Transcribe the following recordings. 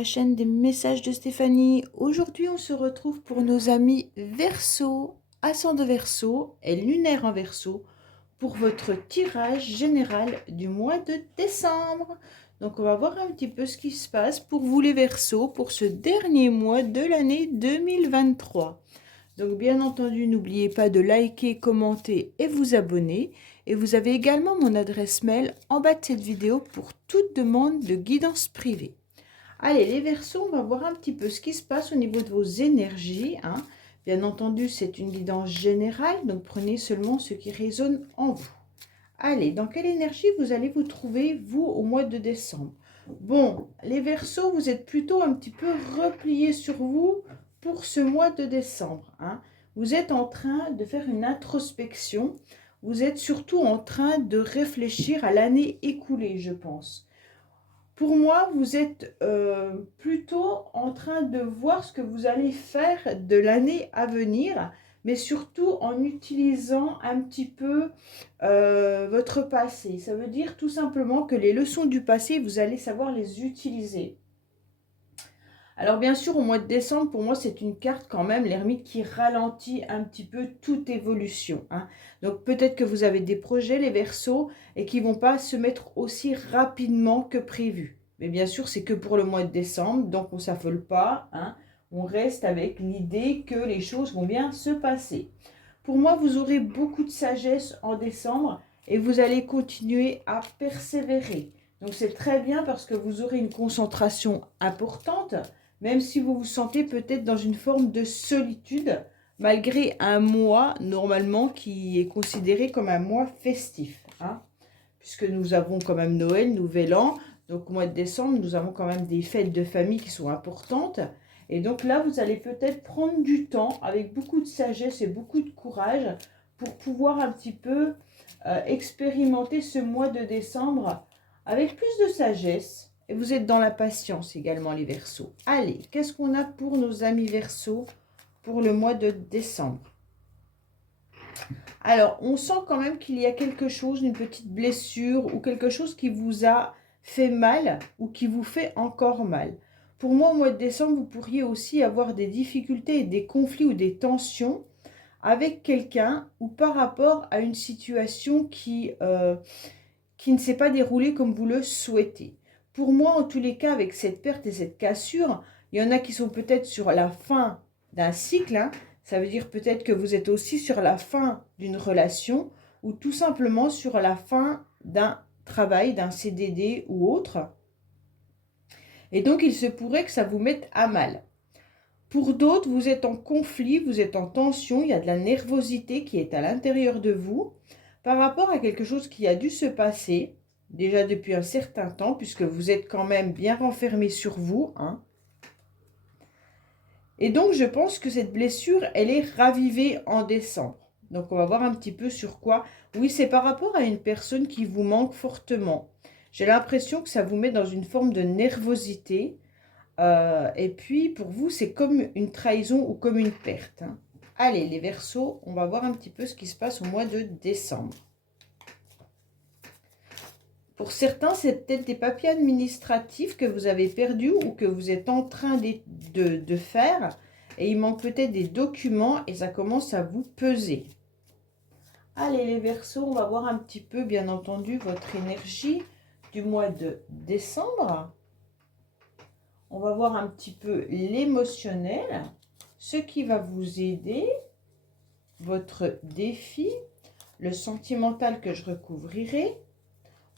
la chaîne des messages de Stéphanie. Aujourd'hui, on se retrouve pour nos amis Verseau, ascendant Verseau et lunaire en Verseau pour votre tirage général du mois de décembre. Donc, on va voir un petit peu ce qui se passe pour vous les Verseaux pour ce dernier mois de l'année 2023. Donc, bien entendu, n'oubliez pas de liker, commenter et vous abonner. Et vous avez également mon adresse mail en bas de cette vidéo pour toute demande de guidance privée. Allez, les Verseaux, on va voir un petit peu ce qui se passe au niveau de vos énergies. Bien entendu, c'est une guidance générale, donc prenez seulement ce qui résonne en vous. Allez, dans quelle énergie vous allez vous trouver, vous, au mois de décembre? Bon, les Verseaux, vous êtes plutôt un petit peu repliés sur vous pour ce mois de décembre. Vous êtes en train de faire une introspection. Vous êtes surtout en train de réfléchir à l'année écoulée, je pense. Pour moi, vous êtes plutôt en train de voir ce que vous allez faire de l'année à venir, mais surtout en utilisant un petit peu votre passé. Ça veut dire tout simplement que les leçons du passé, vous allez savoir les utiliser. Alors bien sûr, au mois de décembre, pour moi, c'est une carte quand même, l'ermite, qui ralentit un petit peu toute évolution. Donc peut-être que vous avez des projets, les Verseaux, et qui ne vont pas se mettre aussi rapidement que prévu. Mais bien sûr, c'est que pour le mois de décembre, donc on ne s'affole pas. On reste avec l'idée que les choses vont bien se passer. Pour moi, vous aurez beaucoup de sagesse en décembre et vous allez continuer à persévérer. Donc c'est très bien parce que vous aurez une concentration importante, même si vous vous sentez peut-être dans une forme de solitude, malgré un mois normalement qui est considéré comme un mois festif. Puisque nous avons quand même Noël, Nouvel An, donc au mois de décembre, nous avons quand même des fêtes de famille qui sont importantes. Et donc là, vous allez peut-être prendre du temps avec beaucoup de sagesse et beaucoup de courage pour pouvoir un petit peu expérimenter ce mois de décembre avec plus de sagesse. Et vous êtes dans la patience également, les Verseaux. Allez, qu'est-ce qu'on a pour nos amis Verseaux pour le mois de décembre? Alors, on sent quand même qu'il y a quelque chose, une petite blessure ou quelque chose qui vous a fait mal ou qui vous fait encore mal. Pour moi, au mois de décembre, vous pourriez aussi avoir des difficultés, des conflits ou des tensions avec quelqu'un ou par rapport à une situation qui ne s'est pas déroulée comme vous le souhaitez. Pour moi, en tous les cas, avec cette perte et cette cassure, il y en a qui sont peut-être sur la fin d'un cycle. Ça veut dire peut-être que vous êtes aussi sur la fin d'une relation ou tout simplement sur la fin d'un travail, d'un CDD ou autre. Et donc, il se pourrait que ça vous mette à mal. Pour d'autres, vous êtes en conflit, vous êtes en tension, il y a de la nervosité qui est à l'intérieur de vous par rapport à quelque chose qui a dû se passer déjà depuis un certain temps, puisque vous êtes quand même bien renfermé sur vous. Et donc, je pense que cette blessure, elle est ravivée en décembre. Donc, on va voir un petit peu sur quoi. Oui, c'est par rapport à une personne qui vous manque fortement. J'ai l'impression que ça vous met dans une forme de nervosité. Et puis, pour vous, c'est comme une trahison ou comme une perte. Allez, les Verseaux, on va voir un petit peu ce qui se passe au mois de décembre. Pour certains, c'est peut-être des papiers administratifs que vous avez perdus ou que vous êtes en train de faire. Et il manque peut-être des documents et ça commence à vous peser. Allez, les Verseaux, on va voir un petit peu, bien entendu, votre énergie du mois de décembre. On va voir un petit peu l'émotionnel, ce qui va vous aider, votre défi, le sentimental que je recouvrirai,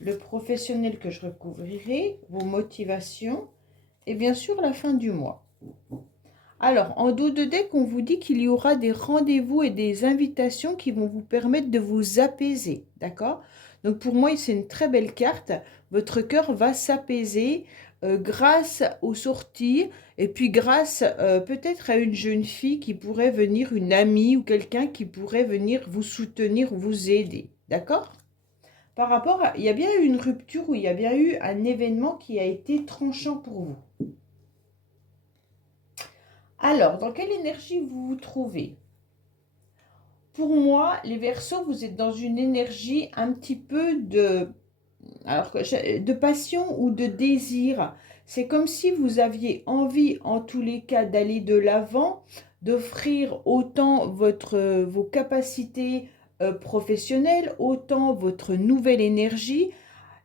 le professionnel que je recouvrirai, vos motivations et bien sûr la fin du mois. Alors, en dos de deck, on vous dit qu'il y aura des rendez-vous et des invitations qui vont vous permettre de vous apaiser, d'accord? Donc, pour moi, c'est une très belle carte. Votre cœur va s'apaiser grâce aux sorties et puis grâce peut-être à une jeune fille qui pourrait venir, une amie ou quelqu'un qui pourrait venir vous soutenir, vous aider, d'accord? Par rapport à, il y a bien eu une rupture ou il y a bien eu un événement qui a été tranchant pour vous. Alors, dans quelle énergie vous vous trouvez? Pour moi, les Verseaux, vous êtes dans une énergie un petit peu de passion ou de désir. C'est comme si vous aviez envie, en tous les cas, d'aller de l'avant, d'offrir autant vos capacités professionnelles, autant votre nouvelle énergie.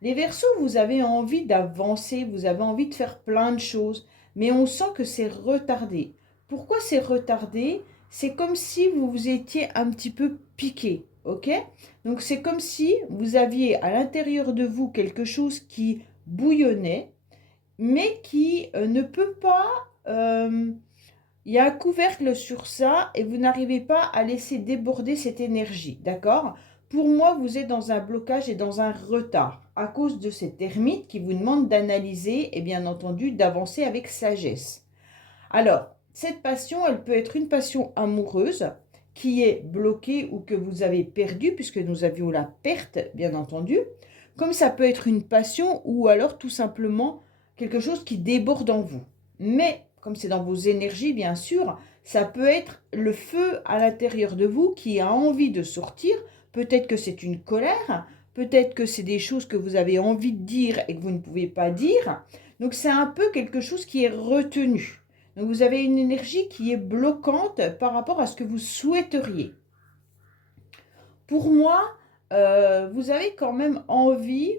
Les Verseaux, vous avez envie d'avancer, vous avez envie de faire plein de choses, mais on sent que c'est retardé. Pourquoi c'est retardé? C'est comme si vous vous étiez un petit peu piqué, ok? Donc c'est comme si vous aviez à l'intérieur de vous quelque chose qui bouillonnait, mais qui ne peut pas... il y a un couvercle sur ça et vous n'arrivez pas à laisser déborder cette énergie, d'accord? Pour moi, vous êtes dans un blocage et dans un retard à cause de cette ermite qui vous demande d'analyser et bien entendu d'avancer avec sagesse. Alors, cette passion, elle peut être une passion amoureuse qui est bloquée ou que vous avez perdue, puisque nous avions la perte, bien entendu, comme ça peut être une passion ou alors tout simplement quelque chose qui déborde en vous. Mais, comme c'est dans vos énergies, bien sûr, ça peut être le feu à l'intérieur de vous qui a envie de sortir. Peut-être que c'est une colère, peut-être que c'est des choses que vous avez envie de dire et que vous ne pouvez pas dire. Donc, c'est un peu quelque chose qui est retenu. Donc, vous avez une énergie qui est bloquante par rapport à ce que vous souhaiteriez. Pour moi, vous avez quand même envie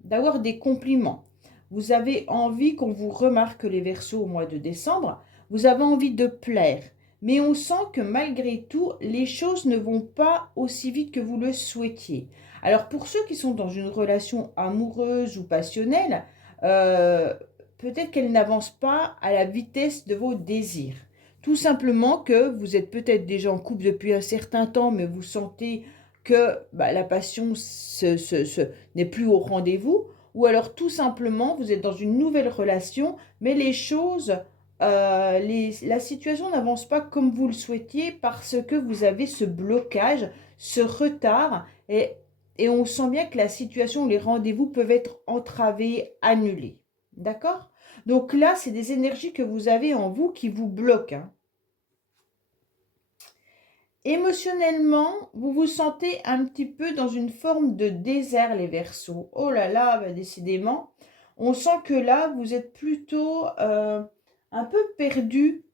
d'avoir des compliments. Vous avez envie qu'on vous remarque les Verseaux au mois de décembre. Vous avez envie de plaire. Mais on sent que malgré tout, les choses ne vont pas aussi vite que vous le souhaitiez. Alors pour ceux qui sont dans une relation amoureuse ou passionnelle, peut-être qu'elle n'avance pas à la vitesse de vos désirs. Tout simplement que vous êtes peut-être déjà en couple depuis un certain temps, mais vous sentez que la passion n'est plus au rendez-vous, ou alors tout simplement vous êtes dans une nouvelle relation, mais les choses, la situation n'avance pas comme vous le souhaitiez parce que vous avez ce blocage, ce retard, et on sent bien que la situation, les rendez-vous peuvent être entravés, annulés. D'accord? Donc là, c'est des énergies que vous avez en vous qui vous bloquent, hein. Émotionnellement, vous vous sentez un petit peu dans une forme de désert, les Verseaux. Oh là là, décidément, on sent que là, vous êtes plutôt un peu perdu.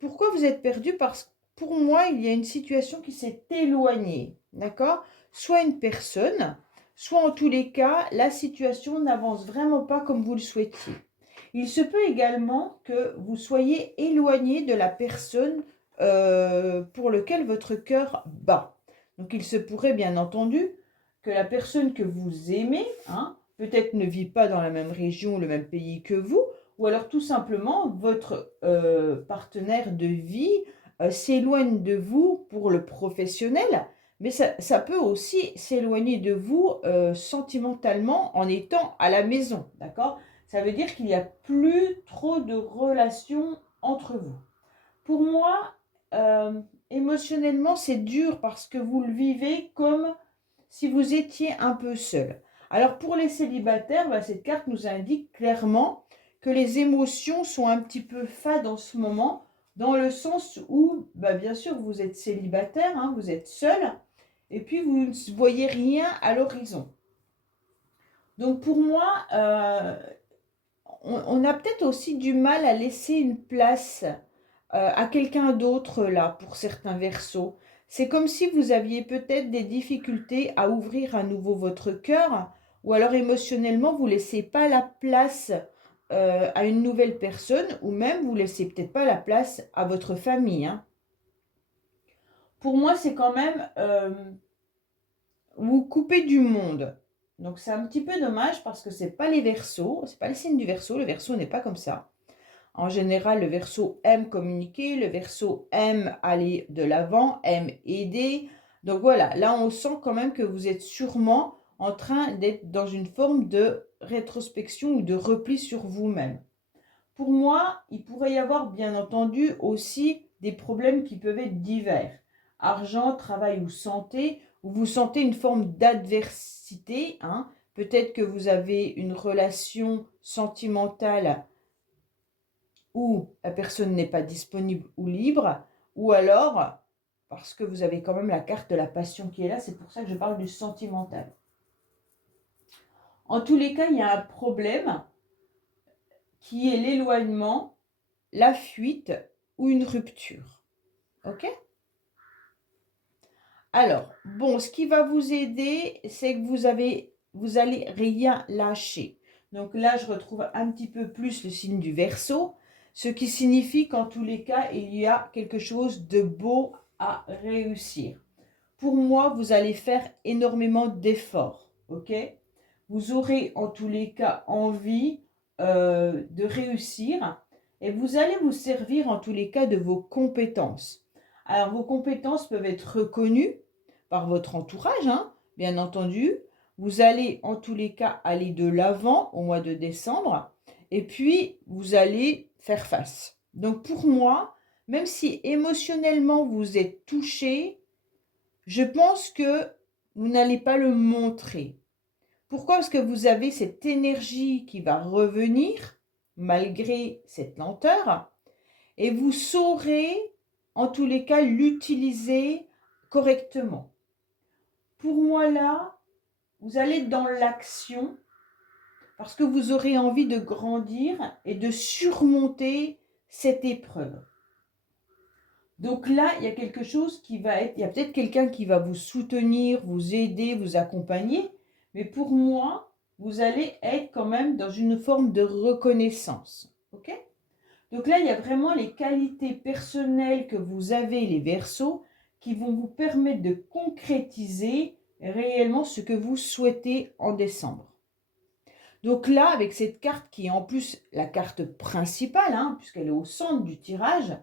Pourquoi vous êtes perdu? Parce que pour moi, il y a une situation qui s'est éloignée, d'accord? Soit une personne, soit en tous les cas, la situation n'avance vraiment pas comme vous le souhaitiez. Il se peut également que vous soyez éloigné de la personne pour lequel votre cœur bat. Donc il se pourrait bien entendu que la personne que vous aimez, hein, peut-être ne vit pas dans la même région, le même pays que vous, ou alors tout simplement votre partenaire de vie s'éloigne de vous pour le professionnel, mais ça peut aussi s'éloigner de vous sentimentalement en étant à la maison, d'accord? Ça veut dire qu'il n'y a plus trop de relations entre vous. Pour moi, émotionnellement, c'est dur parce que vous le vivez comme si vous étiez un peu seul. Alors pour les célibataires, cette carte nous indique clairement que les émotions sont un petit peu fades en ce moment, dans le sens où, bien sûr, vous êtes célibataire, hein, vous êtes seul, et puis vous ne voyez rien à l'horizon. Donc pour moi, on a peut-être aussi du mal à laisser une place à quelqu'un d'autre là pour certains Verseaux. C'est comme si vous aviez peut-être des difficultés à ouvrir à nouveau votre cœur, ou alors émotionnellement vous laissez pas la place à une nouvelle personne, ou même vous laissez peut-être pas la place à votre famille, hein. Pour moi, c'est quand même vous couper du monde. Donc c'est un petit peu dommage parce que c'est pas les Verseaux, c'est pas le signe du Verseau. Le Verseau n'est pas comme ça. En général, le Verseau aime communiquer, le Verseau aime aller de l'avant, aime aider. Donc voilà, là on sent quand même que vous êtes sûrement en train d'être dans une forme de rétrospection ou de repli sur vous-même. Pour moi, il pourrait y avoir bien entendu aussi des problèmes qui peuvent être divers. Argent, travail ou santé, où vous sentez une forme d'adversité, hein. Peut-être que vous avez une relation sentimentale où la personne n'est pas disponible ou libre, ou alors, parce que vous avez quand même la carte de la passion qui est là, c'est pour ça que je parle du sentimental. En tous les cas, il y a un problème qui est l'éloignement, la fuite ou une rupture. Ok? Alors, bon, ce qui va vous aider, c'est que vous allez rien lâcher. Donc là, je retrouve un petit peu plus le signe du Verseau, ce qui signifie qu'en tous les cas, il y a quelque chose de beau à réussir. Pour moi, vous allez faire énormément d'efforts, ok? Vous aurez en tous les cas envie de réussir et vous allez vous servir en tous les cas de vos compétences. Alors, vos compétences peuvent être reconnues par votre entourage, hein, bien entendu. Vous allez en tous les cas aller de l'avant au mois de décembre et puis vous allez faire face. Donc pour moi, même si émotionnellement vous êtes touché, je pense que vous n'allez pas le montrer. Pourquoi? Parce que vous avez cette énergie qui va revenir malgré cette lenteur et vous saurez en tous les cas l'utiliser correctement. Pour moi là, vous allez dans l'action parce que vous aurez envie de grandir et de surmonter cette épreuve. Donc là, il y a quelque chose qui va être, il y a peut-être quelqu'un qui va vous soutenir, vous aider, vous accompagner, mais pour moi, vous allez être quand même dans une forme de reconnaissance. Ok? Donc là, il y a vraiment les qualités personnelles que vous avez, les Verseaux, qui vont vous permettre de concrétiser réellement ce que vous souhaitez en décembre. Donc là, avec cette carte qui est en plus la carte principale, hein, puisqu'elle est au centre du tirage,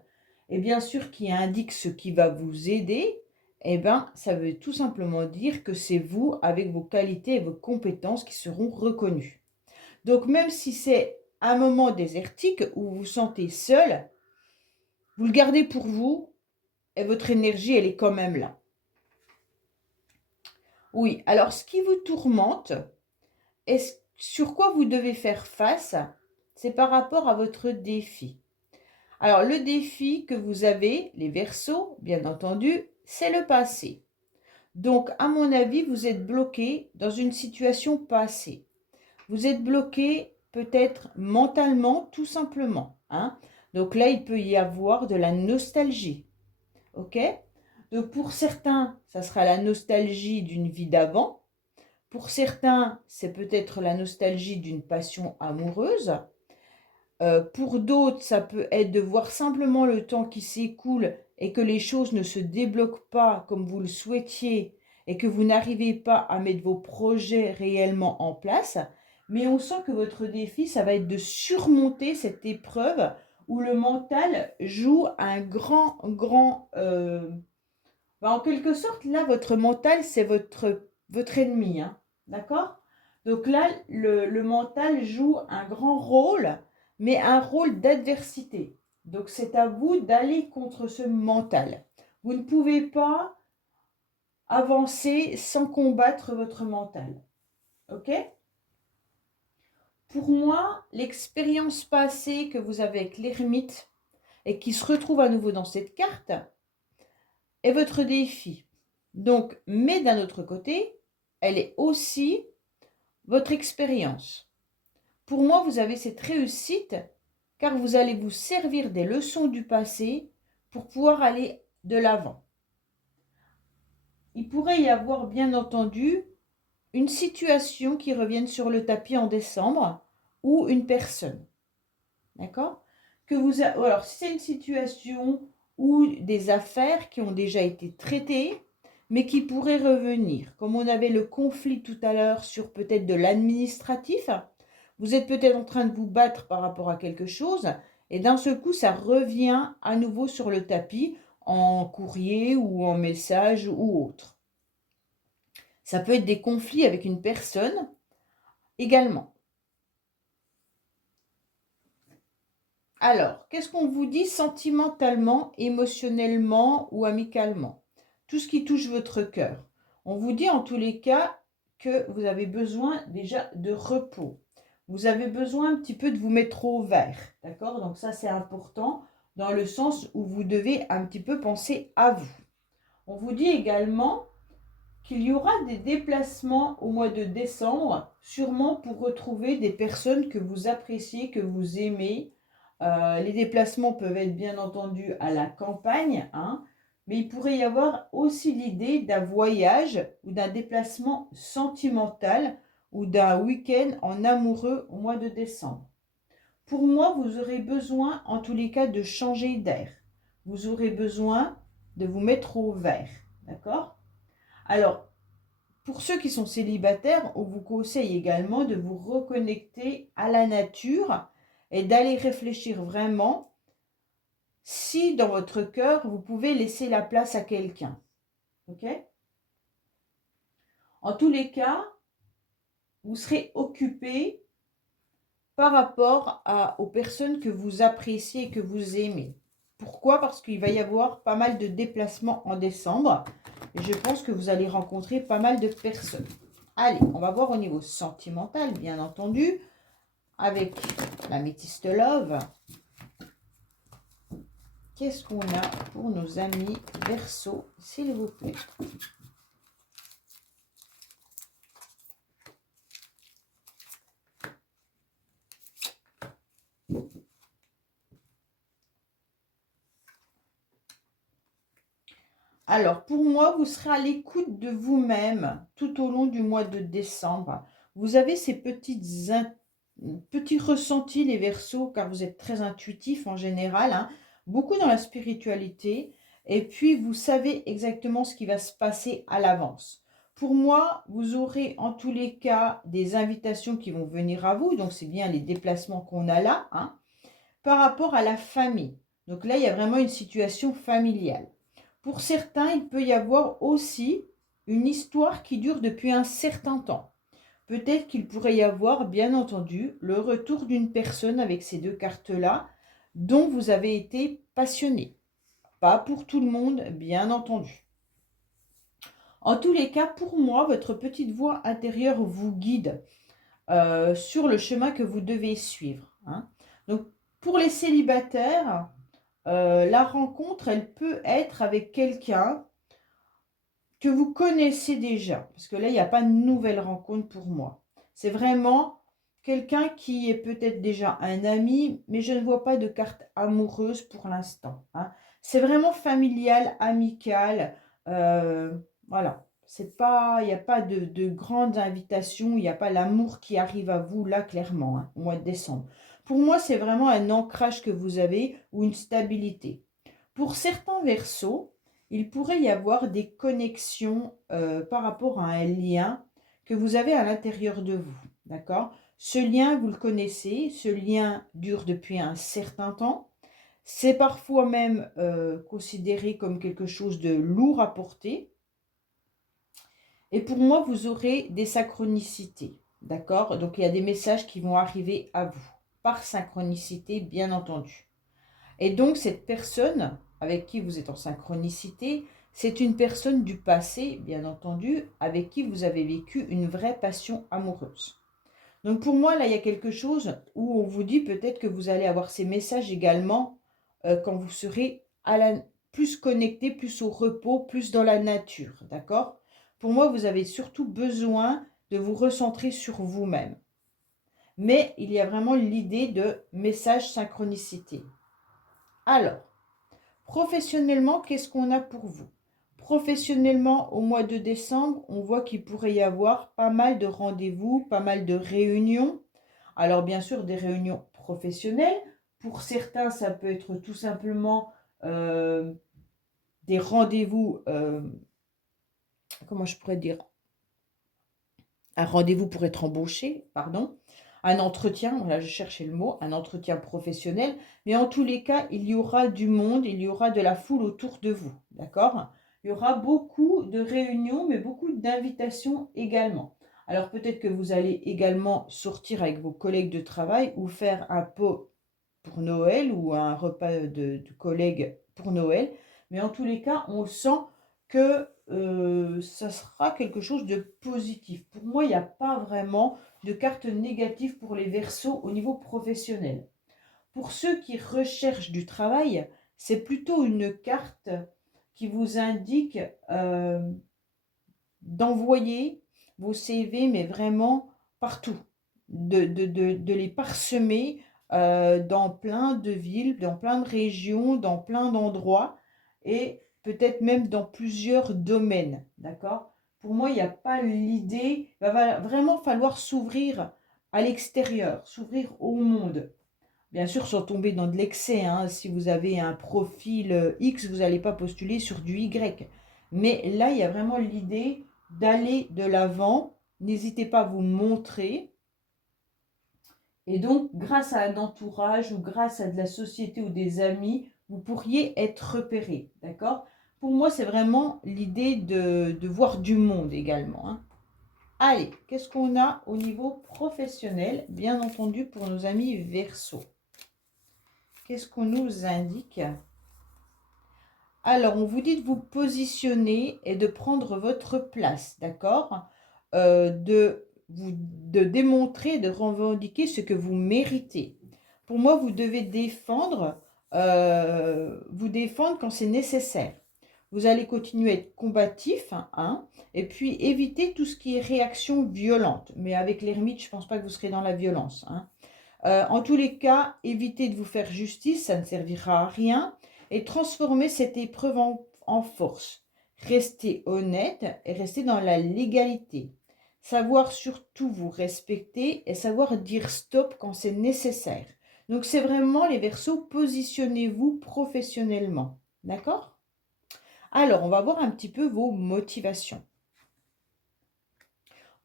et bien sûr qui indique ce qui va vous aider, eh bien, ça veut tout simplement dire que c'est vous, avec vos qualités et vos compétences, qui seront reconnues. Donc même si c'est un moment désertique où vous vous sentez seul, vous le gardez pour vous et votre énergie, elle est quand même là. Oui, alors ce qui vous tourmente, sur quoi vous devez faire face, c'est par rapport à votre défi. Alors le défi que vous avez, les Verseaux, bien entendu, c'est le passé. Donc à mon avis, vous êtes bloqué dans une situation passée. Vous êtes bloqué peut-être mentalement, tout simplement, hein. Donc là, il peut y avoir de la nostalgie. Ok? Donc pour certains, ça sera la nostalgie d'une vie d'avant. Pour certains, c'est peut-être la nostalgie d'une passion amoureuse. Pour d'autres, ça peut être de voir simplement le temps qui s'écoule et que les choses ne se débloquent pas comme vous le souhaitiez et que vous n'arrivez pas à mettre vos projets réellement en place. Mais on sent que votre défi, ça va être de surmonter cette épreuve où le mental joue un en quelque sorte, là, votre mental, c'est votre ennemi, hein, d'accord? Donc là, le mental joue un grand rôle, mais un rôle d'adversité. Donc c'est à vous d'aller contre ce mental. Vous ne pouvez pas avancer sans combattre votre mental. Ok? Pour moi, l'expérience passée que vous avez avec l'ermite et qui se retrouve à nouveau dans cette carte est votre défi. Donc, mais d'un autre côté, elle est aussi votre expérience. Pour moi, vous avez cette réussite car vous allez vous servir des leçons du passé pour pouvoir aller de l'avant. Il pourrait y avoir, bien entendu, une situation qui revienne sur le tapis en décembre ou une personne. D'accord? Alors, si c'est une situation ou des affaires qui ont déjà été traitées, mais qui pourraient revenir. Comme on avait le conflit tout à l'heure sur peut-être de l'administratif, vous êtes peut-être en train de vous battre par rapport à quelque chose, et d'un seul coup, ça revient à nouveau sur le tapis en courrier ou en message ou autre. Ça peut être des conflits avec une personne également. Alors, qu'est-ce qu'on vous dit sentimentalement, émotionnellement ou amicalement? Tout ce qui touche votre cœur. On vous dit en tous les cas que vous avez besoin déjà de repos. Vous avez besoin un petit peu de vous mettre au vert. D'accord? Donc ça, c'est important dans le sens où vous devez un petit peu penser à vous. On vous dit également qu'il y aura des déplacements au mois de décembre, sûrement pour retrouver des personnes que vous appréciez, que vous aimez. Les déplacements peuvent être bien entendu à la campagne, hein, mais il pourrait y avoir aussi l'idée d'un voyage ou d'un déplacement sentimental ou d'un week-end en amoureux au mois de décembre. Pour moi, vous aurez besoin en tous les cas de changer d'air. Vous aurez besoin de vous mettre au vert, d'accord? Alors, pour ceux qui sont célibataires, on vous conseille également de vous reconnecter à la nature et d'aller réfléchir vraiment si dans votre cœur, vous pouvez laisser la place à quelqu'un. Ok? En tous les cas, vous serez occupé par rapport aux personnes que vous appréciez et que vous aimez. Pourquoi? Parce qu'il va y avoir pas mal de déplacements en décembre. Et je pense que vous allez rencontrer pas mal de personnes. Allez, on va voir au niveau sentimental, bien entendu, avec la métiste Love. Qu'est-ce qu'on a pour nos amis Verseau, s'il vous plaît? Alors, pour moi, vous serez à l'écoute de vous-même tout au long du mois de décembre. Vous avez ces petits ressentis, les Verseaux, car vous êtes très intuitifs en général, hein, beaucoup dans la spiritualité, et puis vous savez exactement ce qui va se passer à l'avance. Pour moi, vous aurez en tous les cas des invitations qui vont venir à vous, donc c'est bien les déplacements qu'on a là, hein, par rapport à la famille. Donc là, il y a vraiment une situation familiale. Pour certains, il peut y avoir aussi une histoire qui dure depuis un certain temps. Peut-être qu'il pourrait y avoir, bien entendu, le retour d'une personne avec ces deux cartes-là dont vous avez été passionné. Pas pour tout le monde, bien entendu. En tous les cas, pour moi, votre petite voix intérieure vous guide sur le chemin que vous devez suivre, hein. Donc, pour les célibataires, la rencontre, elle peut être avec quelqu'un que vous connaissez déjà. Parce que là, il n'y a pas de nouvelle rencontre pour moi. C'est vraiment quelqu'un qui est peut-être déjà un ami, mais je ne vois pas de carte amoureuse pour l'instant, hein. C'est vraiment familial, amical. Voilà. C'est pas, il n'y a pas de grandes invitations, il n'y a pas l'amour qui arrive à vous là, clairement, hein, au mois de décembre. Pour moi, c'est vraiment un ancrage que vous avez ou une stabilité. Pour certains Verseaux, il pourrait y avoir des connexions par rapport à un lien que vous avez à l'intérieur de vous. D'accord? Ce lien, vous le connaissez, ce lien dure depuis un certain temps. C'est parfois même considéré comme quelque chose de lourd à porter. Et pour moi, vous aurez des synchronicités. D'accord? Donc, il y a des messages qui vont arriver à vous, par synchronicité, bien entendu. Et donc, cette personne avec qui vous êtes en synchronicité, c'est une personne du passé, bien entendu, avec qui vous avez vécu une vraie passion amoureuse. Donc, pour moi, là, il y a quelque chose où on vous dit peut-être que vous allez avoir ces messages également quand vous serez plus connecté, plus au repos, plus dans la nature, d'accord? Pour moi, vous avez surtout besoin de vous recentrer sur vous-même. Mais il y a vraiment l'idée de message synchronicité. Alors, professionnellement, qu'est-ce qu'on a pour vous? Professionnellement, au mois de décembre, on voit qu'il pourrait y avoir pas mal de rendez-vous, pas mal de réunions. Alors, bien sûr, des réunions professionnelles. Pour certains, ça peut être tout simplement des rendez-vous, comment je pourrais dire? Un rendez-vous pour être embauché, pardon. Un entretien, voilà, je cherchais le mot, un entretien professionnel. Mais en tous les cas, il y aura du monde, il y aura de la foule autour de vous, d'accord? Il y aura beaucoup de réunions, mais beaucoup d'invitations également. Alors peut-être que vous allez également sortir avec vos collègues de travail ou faire un pot pour Noël ou un repas de collègues pour Noël. Mais en tous les cas, on sent que ça sera quelque chose de positif. Pour moi, il n'y a pas vraiment de carte négative pour les Verseaux au niveau professionnel. Pour ceux qui recherchent du travail, c'est plutôt une carte qui vous indique d'envoyer vos CV, mais vraiment partout, de les parsemer dans plein de villes, dans plein de régions, dans plein d'endroits et peut-être même dans plusieurs domaines, d'accord? Pour moi, il n'y a pas l'idée, il va vraiment falloir s'ouvrir à l'extérieur, s'ouvrir au monde. Bien sûr, sans tomber dans de l'excès, hein. Si vous avez un profil X, vous n'allez pas postuler sur du Y. Mais là, il y a vraiment l'idée d'aller de l'avant. N'hésitez pas à vous montrer. Et donc, grâce à un entourage ou grâce à de la société ou des amis, vous pourriez être repéré. D'accord? Pour moi, c'est vraiment l'idée de voir du monde également, hein. Allez, qu'est-ce qu'on a au niveau professionnel? Bien entendu, pour nos amis Verseau. Qu'est-ce qu'on nous indique? Alors, on vous dit de vous positionner et de prendre votre place, d'accord? De démontrer, de revendiquer ce que vous méritez. Pour moi, vous devez vous défendre quand c'est nécessaire. Vous allez continuer à être combatif, hein, et puis éviter tout ce qui est réaction violente. Mais avec l'ermite, je ne pense pas que vous serez dans la violence, hein. En tous les cas, évitez de vous faire justice, ça ne servira à rien. Et transformez cette épreuve en force. Restez honnête et restez dans la légalité. Savoir surtout vous respecter et savoir dire stop quand c'est nécessaire. Donc c'est vraiment les Verseaux, positionnez-vous professionnellement. D'accord? Alors, on va voir un petit peu vos motivations.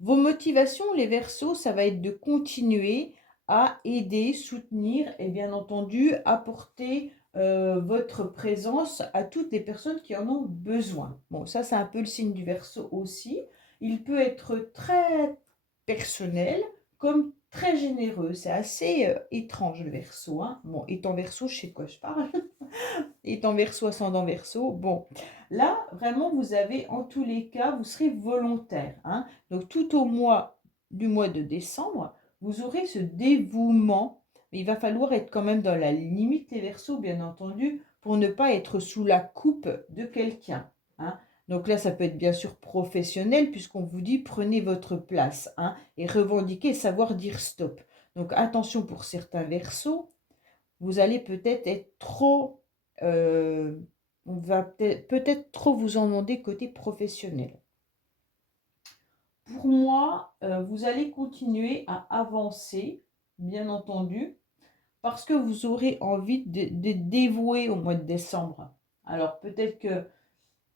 Vos motivations, les Verseaux, ça va être de continuer à aider, soutenir et bien entendu apporter votre présence à toutes les personnes qui en ont besoin. Bon, ça c'est un peu le signe du Verseau aussi. Il peut être très personnel comme très généreux. C'est assez étrange le Verseau, hein. Bon, étant Verseau, je sais de quoi je parle. Étant Verseau, ascendant Verseau. Bon, là, vraiment, vous avez, en tous les cas, vous serez volontaire, hein. Donc, tout au mois du mois de décembre, vous aurez ce dévouement. Mais il va falloir être quand même dans la limite, les Verseaux, bien entendu, pour ne pas être sous la coupe de quelqu'un, hein. Donc là, ça peut être bien sûr professionnel, puisqu'on vous dit prenez votre place, hein, et revendiquez, savoir dire stop. Donc attention pour certains Verseaux, vous allez peut-être être trop, on va peut-être trop vous en demander côté professionnel. Pour moi, vous allez continuer à avancer, bien entendu, parce que vous aurez envie de dévouer au mois de décembre. Alors peut-être que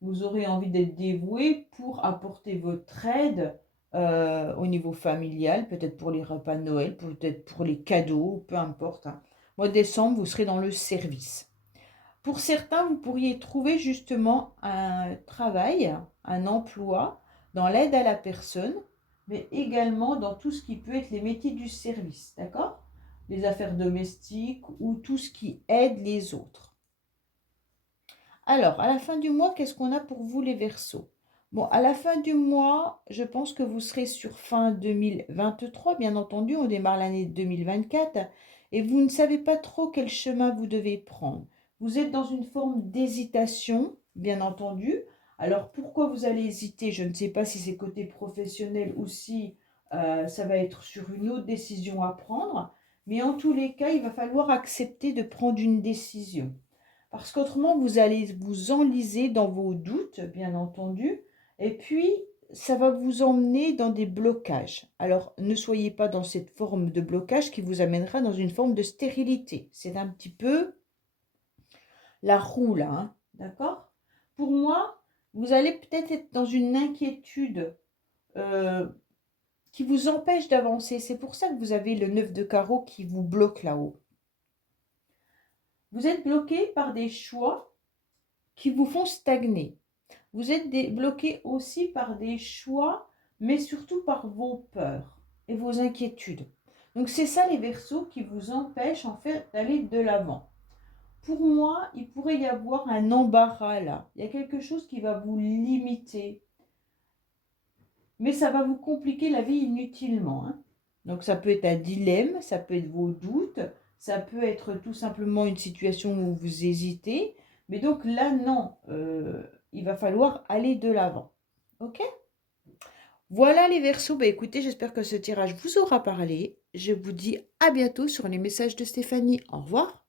vous aurez envie d'être dévoué pour apporter votre aide au niveau familial, peut-être pour les repas de Noël, peut-être pour les cadeaux, peu importe, hein. Mois de décembre, vous serez dans le service. Pour certains, vous pourriez trouver justement un travail, un emploi dans l'aide à la personne, mais également dans tout ce qui peut être les métiers du service, d'accord? Les affaires domestiques ou tout ce qui aide les autres. Alors, à la fin du mois, qu'est-ce qu'on a pour vous les Verseaux? Bon, à la fin du mois, je pense que vous serez sur fin 2023, bien entendu, on démarre l'année 2024, et vous ne savez pas trop quel chemin vous devez prendre. Vous êtes dans une forme d'hésitation, bien entendu. Alors, pourquoi vous allez hésiter? Je ne sais pas si c'est côté professionnel ou si ça va être sur une autre décision à prendre, mais en tous les cas, il va falloir accepter de prendre une décision. Parce qu'autrement, vous allez vous enliser dans vos doutes, bien entendu, et puis ça va vous emmener dans des blocages. Alors, ne soyez pas dans cette forme de blocage qui vous amènera dans une forme de stérilité. C'est un petit peu la roue là, hein, d'accord? Pour moi, vous allez peut-être être dans une inquiétude euh, qui vous empêche d'avancer. C'est pour ça que vous avez le 9 de carreau qui vous bloque là-haut. Vous êtes bloqué par des choix qui vous font stagner. Vous êtes bloqué aussi par des choix, mais surtout par vos peurs et vos inquiétudes. Donc c'est ça les Verseaux qui vous empêchent en fait d'aller de l'avant. Pour moi, il pourrait y avoir un embarras là. Il y a quelque chose qui va vous limiter. Mais ça va vous compliquer la vie inutilement, hein. Donc ça peut être un dilemme, ça peut être vos doutes, ça peut être tout simplement une situation où vous hésitez. Mais donc là, non, il va falloir aller de l'avant. Ok? Voilà les Verseaux, bah écoutez, j'espère que ce tirage vous aura parlé. Je vous dis à bientôt sur les messages de Stéphanie. Au revoir.